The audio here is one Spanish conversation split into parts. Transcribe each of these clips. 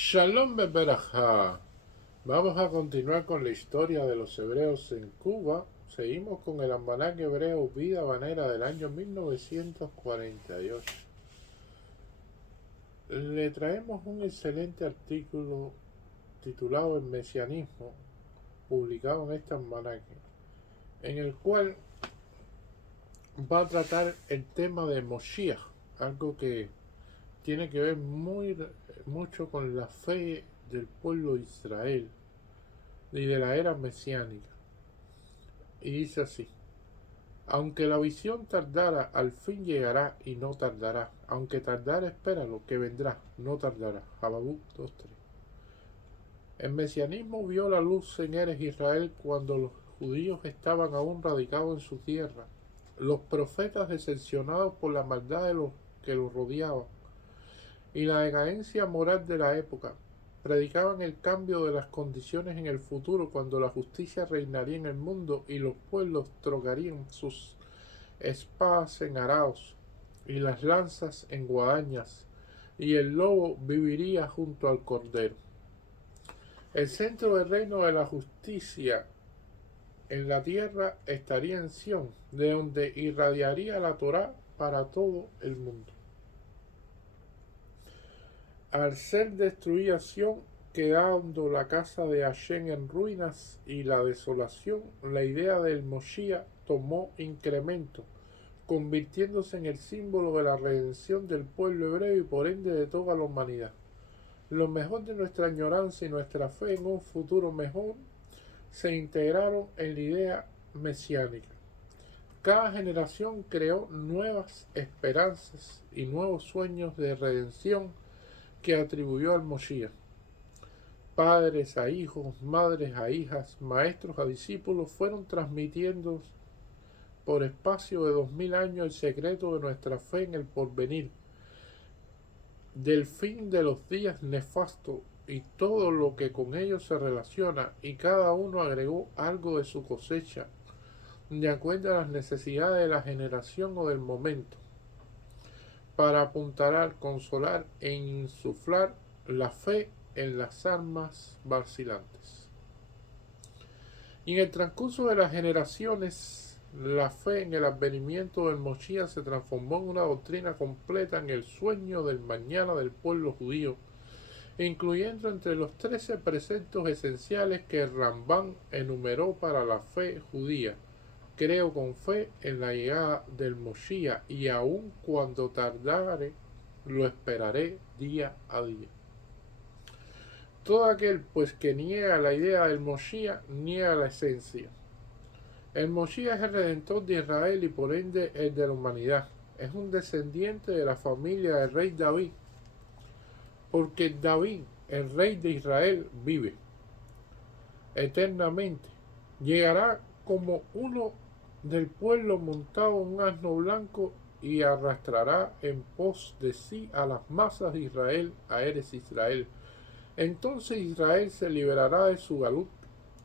Shalom Beberajá. Vamos a continuar con la historia de los hebreos en Cuba. Seguimos con el almanaque hebreo Vida Habanera del año 1948. Le traemos un excelente artículo titulado El Mesianismo, publicado en este almanaque, en el cual va a tratar el tema de Moshiach, algo que tiene que ver mucho con la fe del pueblo de Israel y de la era mesiánica. Y dice así: aunque la visión tardara, al fin llegará y no tardará. Aunque tardara, espéralo, que vendrá, no tardará. Habacuc 2:3. El mesianismo vio la luz en Eres Israel cuando los judíos estaban aún radicados en su tierra. Los profetas, decepcionados por la maldad de los que los rodeaban y la decadencia moral de la época, predicaban el cambio de las condiciones en el futuro, cuando la justicia reinaría en el mundo y los pueblos trocarían sus espadas en araos y las lanzas en guadañas, y el lobo viviría junto al cordero. El centro del reino de la justicia en la tierra estaría en Sión, de donde irradiaría la Torá para todo el mundo. Al ser destruida Sión, quedando la casa de Hashem en ruinas y la desolación, la idea del Moshiach tomó incremento, convirtiéndose en el símbolo de la redención del pueblo hebreo y por ende de toda la humanidad. Lo mejor de nuestra añoranza y nuestra fe en un futuro mejor se integraron en la idea mesiánica. Cada generación creó nuevas esperanzas y nuevos sueños de redención que atribuyó al Moshiach. Padres a hijos, madres a hijas, maestros a discípulos fueron transmitiendo por espacio de 2000 años el secreto de nuestra fe en el porvenir, del fin de los días nefastos y todo lo que con ellos se relaciona, y cada uno agregó algo de su cosecha, de acuerdo a las necesidades de la generación o del momento, para apuntalar, consolar e insuflar la fe en las almas vacilantes. Y en el transcurso de las generaciones, la fe en el advenimiento del Moshiach se transformó en una doctrina completa en el sueño del mañana del pueblo judío, incluyendo entre los 13 preceptos esenciales que Rambam enumeró para la fe judía. Creo con fe en la llegada del Moshiach, y aun cuando tardare, lo esperaré día a día. Todo aquel pues que niega la idea del Moshiach niega la esencia. El Moshiach es el redentor de Israel y por ende el de la humanidad. Es un descendiente de la familia del rey David, porque David, el rey de Israel, vive eternamente. Llegará como uno del pueblo montado en un asno blanco y arrastrará en pos de sí a las masas de Israel, a Eres Israel. Entonces Israel se liberará de su galut,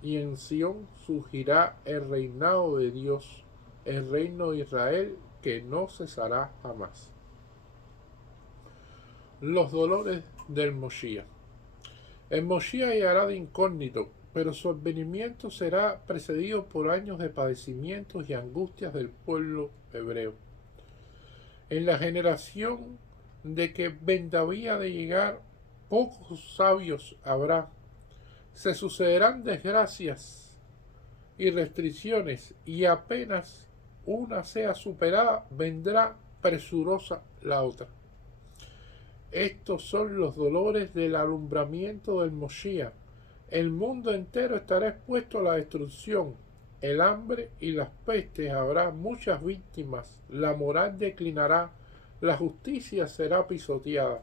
y en Sión surgirá el reinado de Dios, el reino de Israel que no cesará jamás. Los dolores del Moshiach. El Moshiach llegará de incógnito, pero su advenimiento será precedido por años de padecimientos y angustias del pueblo hebreo. En la generación de que vendabía de llegar, pocos sabios habrá. Se sucederán desgracias y restricciones, y apenas una sea superada, vendrá presurosa la otra. Estos son los dolores del alumbramiento del Moshiach. El mundo entero estará expuesto a la destrucción, el hambre y las pestes. Habrá muchas víctimas, la moral declinará, la justicia será pisoteada,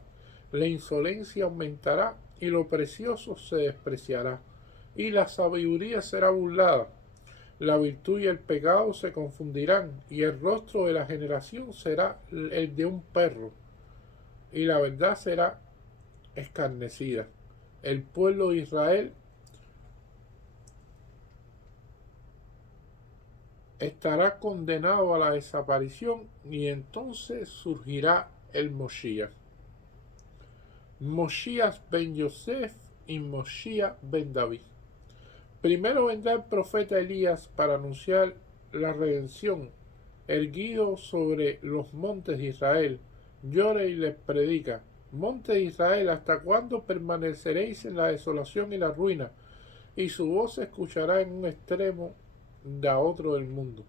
la insolencia aumentará y lo precioso se despreciará, y la sabiduría será burlada. La virtud y el pecado se confundirán, y el rostro de la generación será el de un perro, y la verdad será escarnecida. El pueblo de Israel estará condenado a la desaparición, y entonces surgirá el Moshiach. Mosías ben Yosef y Mosías ben David. Primero vendrá el profeta Elías para anunciar la redención, erguido sobre los montes de Israel. Llora y les predica: Monte de Israel, ¿hasta cuándo permaneceréis en la desolación y la ruina? Y su voz se escuchará en un extremo de a otro del mundo.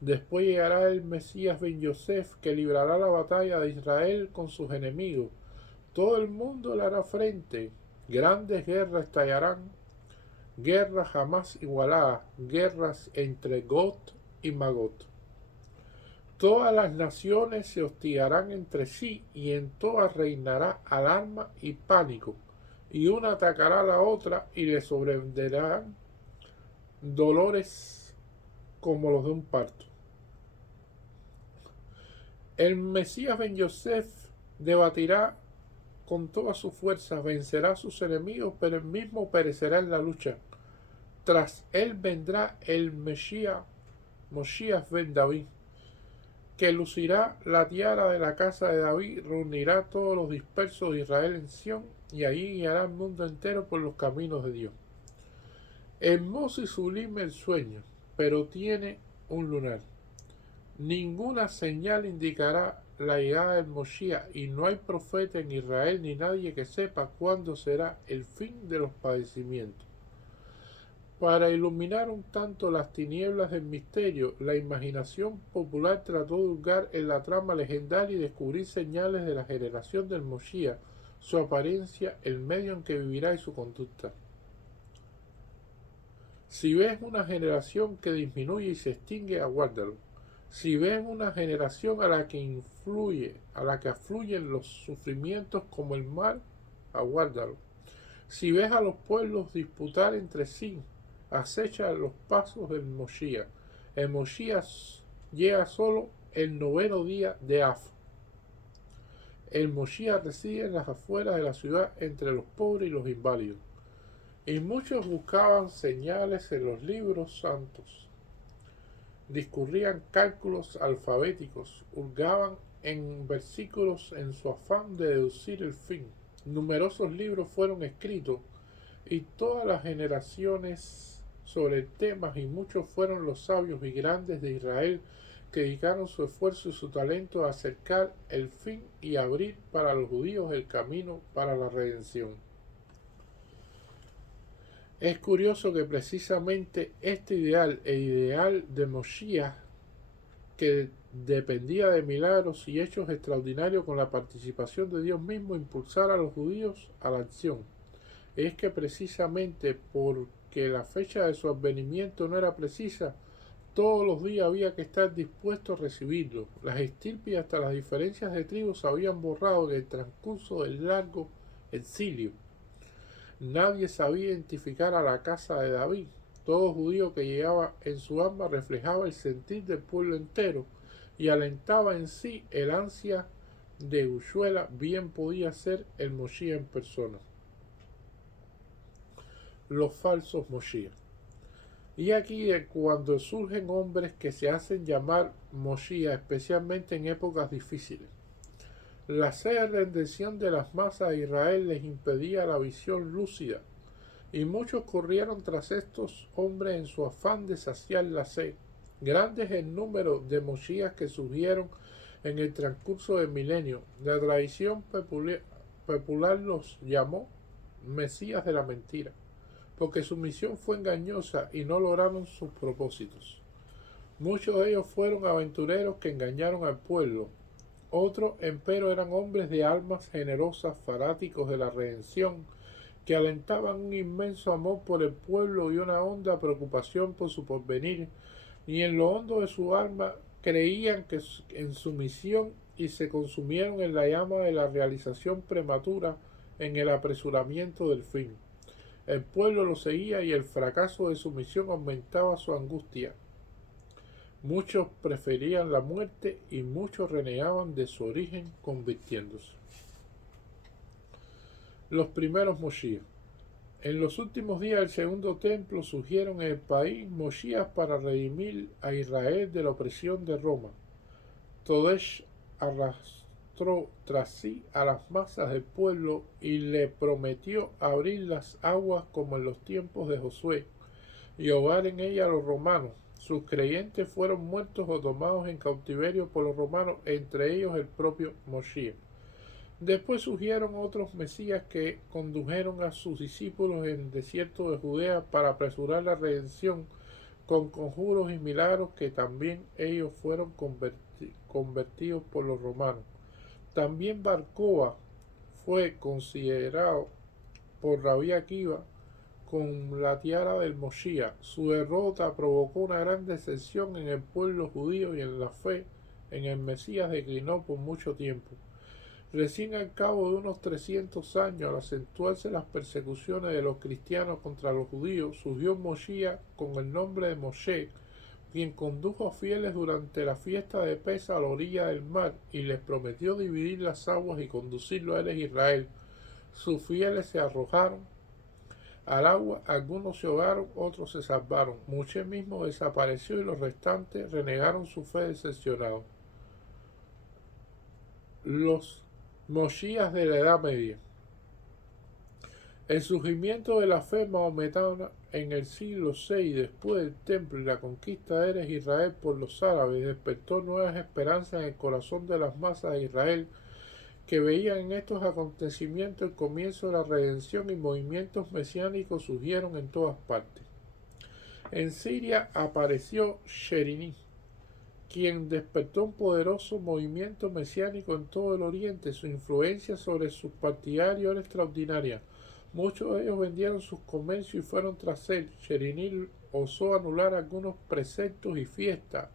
Después llegará el Mesías ben Yosef, que librará la batalla de Israel con sus enemigos. Todo el mundo le hará frente. Grandes guerras estallarán, guerras jamás igualadas, guerras entre Gog y Magog. Todas las naciones se hostigarán entre sí, y en todas reinará alarma y pánico, y una atacará a la otra y le sobrevendrán dolores como los de un parto. El Mesías ben Yosef debatirá con toda su fuerza, vencerá a sus enemigos, pero él mismo perecerá en la lucha. Tras él vendrá el Mesías, Mosías ben David, que lucirá la tiara de la casa de David, reunirá a todos los dispersos de Israel en Sión, y allí guiará al mundo entero por los caminos de Dios. Hermoso y sublime el sueño, pero tiene un lunar. Ninguna señal indicará la llegada del Mosías, y no hay profeta en Israel ni nadie que sepa cuándo será el fin de los padecimientos. Para iluminar un tanto las tinieblas del misterio, la imaginación popular trató de hurgar en la trama legendaria y descubrir señales de la generación del Mosías, su apariencia, el medio en que vivirá y su conducta. Si ves una generación que disminuye y se extingue, aguárdalo. Si ves una generación a la que afluyen los sufrimientos como el mar, aguárdalo. Si ves a los pueblos disputar entre sí, acecha los pasos del Mosías. El Mosías llega solo el 9º día de Af. El Mosías reside en las afueras de la ciudad, entre los pobres y los inválidos. Y muchos buscaban señales en los libros santos. Discurrían cálculos alfabéticos, hurgaban en versículos en su afán de deducir el fin. Numerosos libros fueron escritos, y todas las generaciones sobre temas, y muchos fueron los sabios y grandes de Israel que dedicaron su esfuerzo y su talento a acercar el fin y abrir para los judíos el camino para la redención. Es curioso que precisamente este ideal, el ideal de Mosías, que dependía de milagros y hechos extraordinarios con la participación de Dios mismo, impulsara a los judíos a la acción. Es que precisamente porque la fecha de su advenimiento no era precisa, todos los días había que estar dispuesto a recibirlo. Las estirpes y hasta las diferencias de tribus se habían borrado en el transcurso del largo exilio. Nadie sabía identificar a la casa de David. Todo judío que llegaba en su alma reflejaba el sentir del pueblo entero y alentaba en sí el ansia de Ushuela. Bien podía ser el Mosías en persona. Los falsos Mosías. Y aquí es cuando surgen hombres que se hacen llamar Mosías, especialmente en épocas difíciles. La sed de redención de las masas de Israel les impedía la visión lúcida, y muchos corrieron tras estos hombres en su afán de saciar la sed. Grandes el número de Mosías que surgieron en el transcurso del milenio. La tradición popular los llamó Mesías de la mentira, porque su misión fue engañosa y no lograron sus propósitos. Muchos de ellos fueron aventureros que engañaron al pueblo. Otros, empero, eran hombres de almas generosas, fanáticos de la redención, que alentaban un inmenso amor por el pueblo y una honda preocupación por su porvenir, y en lo hondo de su alma creían en su misión, y se consumieron en la llama de la realización prematura, en el apresuramiento del fin. El pueblo lo seguía, y el fracaso de su misión aumentaba su angustia. Muchos preferían la muerte y muchos renegaban de su origen convirtiéndose. Los primeros Mosías. En los últimos días del segundo templo surgieron en el país Mosías para redimir a Israel de la opresión de Roma. Todesh arrastró tras sí a las masas del pueblo y le prometió abrir las aguas como en los tiempos de Josué y ahogar en ella a los romanos. Sus creyentes fueron muertos o tomados en cautiverio por los romanos, entre ellos el propio Moshiach. Después surgieron otros mesías que condujeron a sus discípulos en el desierto de Judea para apresurar la redención con conjuros y milagros que también ellos fueron convertidos por los romanos. También Bar-Kokhba fue considerado por Rabí Akiva con la tiara del Moshiach. Su derrota provocó una gran decepción en el pueblo judío y en la fe en el Mesías declinó por mucho tiempo. Recién al cabo de unos 300 años, al acentuarse las persecuciones de los cristianos contra los judíos, surgió Moshiach con el nombre de Moshe, quien condujo a fieles durante la fiesta de Pesa a la orilla del mar y les prometió dividir las aguas y conducirlo a él Israel. Sus fieles se arrojaron al agua, algunos se ahogaron, otros se salvaron. Moshe mismo desapareció y los restantes renegaron su fe decepcionados. Los Moshiach de la Edad Media. El surgimiento de la fe maometana en el siglo VI después del templo y la conquista de Eres Israel por los árabes despertó nuevas esperanzas en el corazón de las masas de Israel que veían en estos acontecimientos el comienzo de la redención y movimientos mesiánicos surgieron en todas partes. En Siria apareció Sherini, quien despertó un poderoso movimiento mesiánico en todo el oriente. Su influencia sobre sus partidarios era extraordinaria. Muchos de ellos vendieron sus comercios y fueron tras él. Sherini osó anular algunos preceptos y fiestas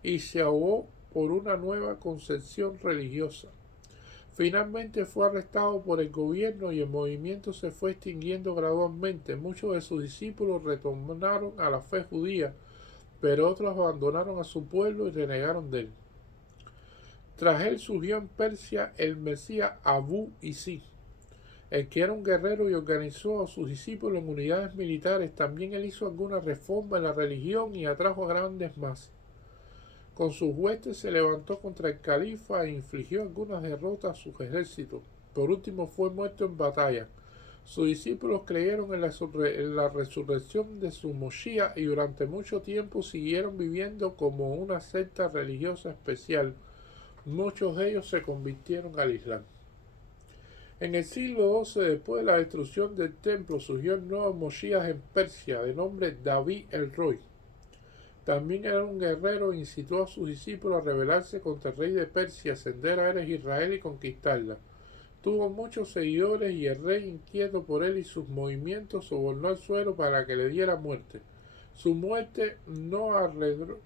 y se ahogó por una nueva concepción religiosa. Finalmente fue arrestado por el gobierno y el movimiento se fue extinguiendo gradualmente. Muchos de sus discípulos retornaron a la fe judía, pero otros abandonaron a su pueblo y renegaron de él. Tras él surgió en Persia el Mesías Abu Isi, el que era un guerrero y organizó a sus discípulos en unidades militares. También él hizo alguna reforma en la religión y atrajo a grandes masas. Con sus huestes se levantó contra el califa e infligió algunas derrotas a sus ejércitos. Por último fue muerto en batalla. Sus discípulos creyeron en la resurrección de su Moshiach y durante mucho tiempo siguieron viviendo como una secta religiosa especial. Muchos de ellos se convirtieron al Islam. En el siglo XII, después de la destrucción del templo, surgió el nuevo Moshiach en Persia, de nombre David el Roy. También era un guerrero e incitó a sus discípulos a rebelarse contra el rey de Persia, ascender a Eres Israel y conquistarla. Tuvo muchos seguidores y el rey, inquieto por él y sus movimientos, sobornó al suelo para que le diera muerte. Su muerte no arregló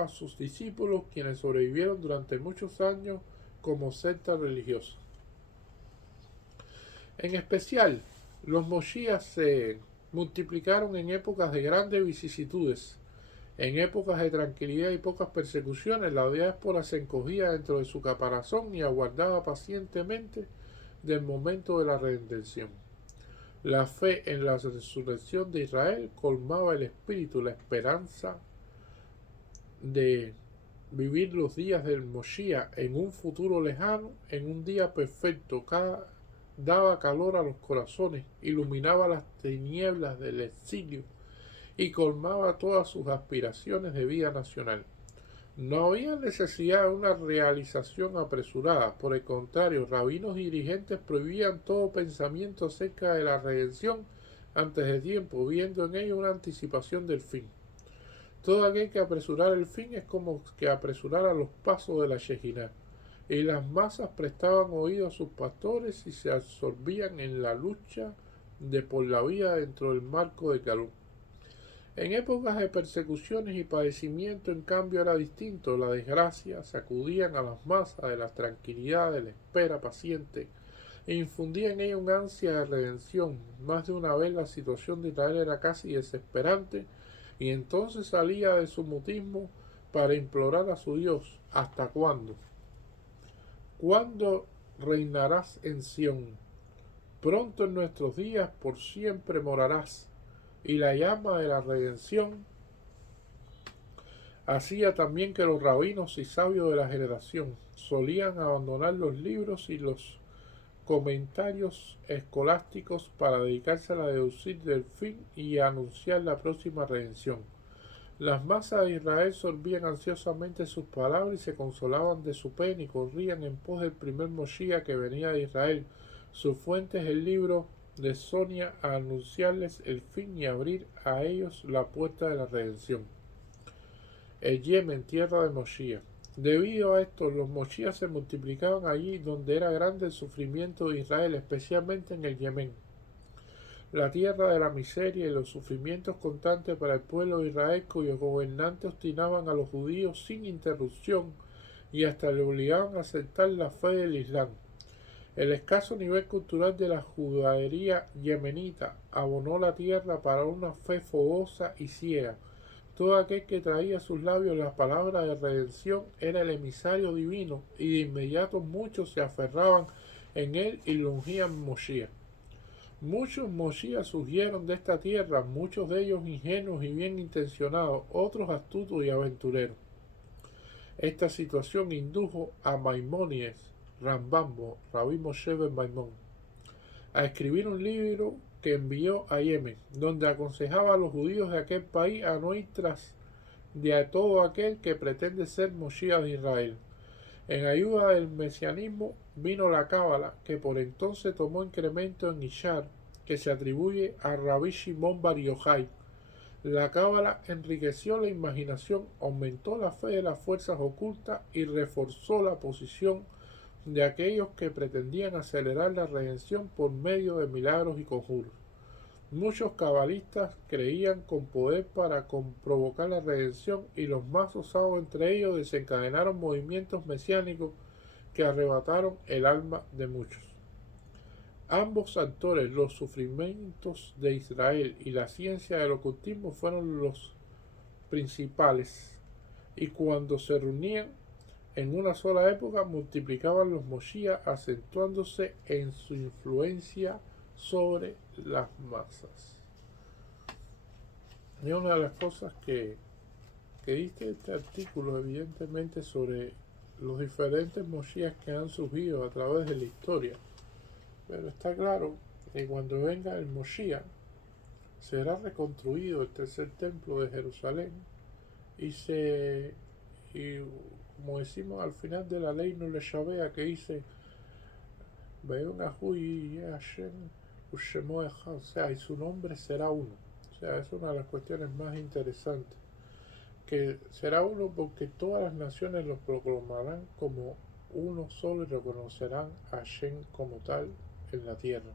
a sus discípulos, quienes sobrevivieron durante muchos años como secta religiosa. En especial, los Moshiach se multiplicaron en épocas de grandes vicisitudes. En épocas de tranquilidad y pocas persecuciones, la diáspora se encogía dentro de su caparazón y aguardaba pacientemente del momento de la redención. La fe en la resurrección de Israel colmaba el espíritu, la esperanza de vivir los días del Moshiach en un futuro lejano, en un día perfecto. Daba calor a los corazones, iluminaba las tinieblas del exilio y colmaba todas sus aspiraciones de vida nacional. No había necesidad de una realización apresurada. Por el contrario, rabinos y dirigentes prohibían todo pensamiento acerca de la redención antes de tiempo, viendo en ello una anticipación del fin. Todo aquel que apresurara el fin es como que apresurara los pasos de la Shejinah. Y las masas prestaban oído a sus pastores y se absorbían en la lucha de por la vida dentro del marco de Calú. En épocas de persecuciones y padecimiento, en cambio, era distinto. La desgracia sacudían a las masas de la tranquilidad, de la espera paciente, e infundía en ella un ansia de redención. Más de una vez la situación de Israel era casi desesperante, y entonces salía de su mutismo para implorar a su Dios: ¿hasta cuándo? ¿Cuándo reinarás en Sión? Pronto en nuestros días por siempre morarás, y la llama de la redención Hacía también que los rabinos y sabios de la generación solían abandonar los libros y los comentarios escolásticos para dedicarse a deducir del fin y a anunciar la próxima redención. Las masas de Israel sorbían ansiosamente sus palabras y se consolaban de su pena y corrían en pos del primer Moshiach que venía de Israel. Su fuente es el libro de Sonia a anunciarles el fin y abrir a ellos la puerta de la redención. El Yemen, tierra de Moshiach. Debido a esto, los Moshiach se multiplicaban allí donde era grande el sufrimiento de Israel, especialmente en el Yemen, la tierra de la miseria y los sufrimientos constantes para el pueblo de Israel, cuyos gobernantes obstinaban a los judíos sin interrupción y hasta le obligaban a aceptar la fe del Islam. El escaso nivel cultural de la judería yemenita abonó la tierra para una fe fogosa y ciega. Todo aquel que traía a sus labios la palabra de redención era el emisario divino, y de inmediato muchos se aferraban en él y lo ungían Moshiach. Muchos Moshiach surgieron de esta tierra, muchos de ellos ingenuos y bien intencionados, otros astutos y aventureros. Esta situación indujo a Maimónides, Rambambo, Rabí Moshe ben Maimón, a escribir un libro que envió a Yemen, donde aconsejaba a los judíos de aquel país a no ir tras de todo aquel que pretende ser Moshiach de Israel. En ayuda del mesianismo vino la Cábala, que por entonces tomó incremento en Ishar, que se atribuye a Rabbi Shimon Bar Yochai. La Cábala enriqueció la imaginación, aumentó la fe de las fuerzas ocultas y reforzó la posición de aquellos que pretendían acelerar la redención por medio de milagros y conjuros. Muchos cabalistas creían con poder para provocar la redención, y los más osados entre ellos desencadenaron movimientos mesiánicos que arrebataron el alma de muchos. Ambos actores, los sufrimientos de Israel y la ciencia del ocultismo, fueron los principales, y cuando se reunían en una sola época multiplicaban los Moshiach, acentuándose en su influencia sobre las masas. Y una de las cosas que diste este artículo, evidentemente, sobre los diferentes Moshiach que han surgido a través de la historia. Pero está claro que cuando venga el Moshiach será reconstruido el tercer templo de Jerusalén y como decimos al final de la ley no le llavea, que dice o sea, y su nombre será uno. O sea, es una de las cuestiones más interesantes, que será uno porque todas las naciones lo proclamarán como uno solo y reconocerán a Hashem como tal en la tierra.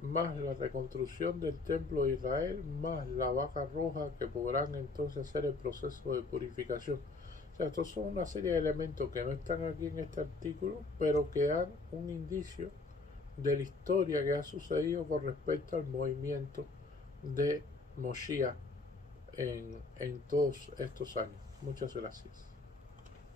Más la reconstrucción del templo de Israel, más la vaca roja, que podrán entonces hacer el proceso de purificación. O sea, estos son una serie de elementos que no están aquí en este artículo, pero que dan un indicio de la historia que ha sucedido con respecto al movimiento de Moshiach en todos estos años. Muchas gracias.